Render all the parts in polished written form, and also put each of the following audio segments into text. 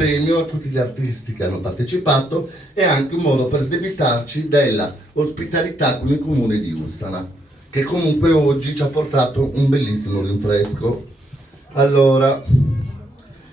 premio a tutti gli artisti che hanno partecipato e anche un modo per sdebitarci della ospitalità con il comune di Ussana, che comunque oggi ci ha portato un bellissimo rinfresco. Allora,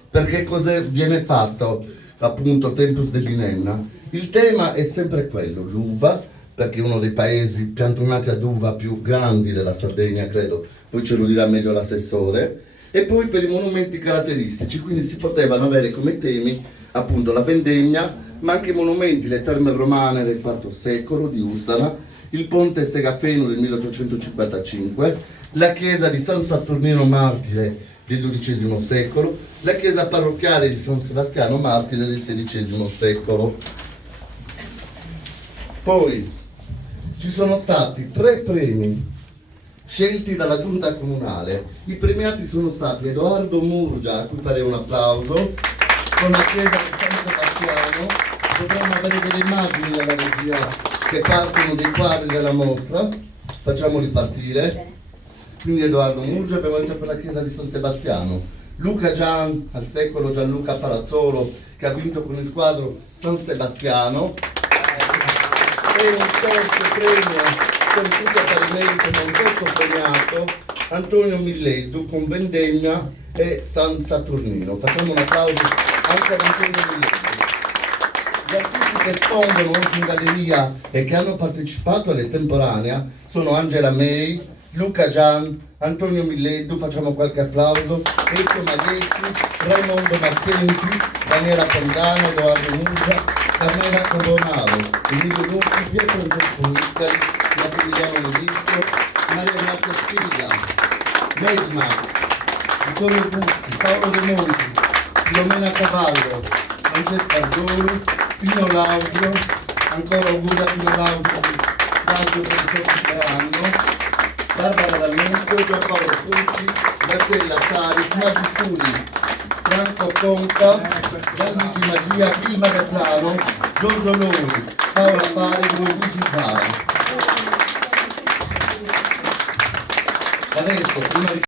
perché cosa viene fatto appunto Tempus dell'Inenna? Il tema è sempre quello, l'uva, perché è uno dei paesi piantumati ad uva più grandi della Sardegna, credo, poi ce lo dirà meglio l'assessore, e poi per i monumenti caratteristici, quindi si potevano avere come temi appunto la vendemmia, ma anche monumenti, le terme romane del IV secolo di Ussana, il ponte Segafeno del 1855, la chiesa di San Saturnino Martire del XII secolo, la chiesa parrocchiale di San Sebastiano Martire del XVI secolo. Poi ci sono stati 3 premi scelti dalla giunta comunale. I premiati sono stati Edoardo Murgia, a cui farei un applauso, con la chiesa di San Sebastiano. Dovremmo avere delle immagini dalla regia che partono dei quadri della mostra. Facciamoli partire. Quindi Edoardo Murgia, abbiamo detto, per la chiesa di San Sebastiano. Luca Gian, al secolo Gianluca Palazzolo, che ha vinto con il quadro San Sebastiano. E un terzo premio per tutto per merito, ma un terzo premiato, Antonio Milleddu con Vendemmia e San Saturnino. Facciamo un applauso anche ad Antonio Milleddu. Gli artisti che espongono oggi in galleria e che hanno partecipato all'estemporanea sono Angela May, Luca Gian, Antonio Milleddu, facciamo qualche applauso, Ezio Maghetti, Raimondo Massenti, Daniela Pondano, Edoardo Murgia, Carmela Coronaro, Emilio Lucchi, Pietro Francesco Miscali, Massimiliano Lodisco, Maria Grazia Spiglia, Medma, Vittorio Buzzi, Paolo De Monti, Filomena Cavallo, Francesca Ardoni, Pino Laudio, ancora auguri a Pino Laudio di Claudio per il suo compleanno, Barbara D'Annunzio, Giampaolo Pucci, Graziella Saris, Maggi Fulis, Franco Conca, Gianluigi Magia, Vilma Gazzano, Giorgio Lori, Paola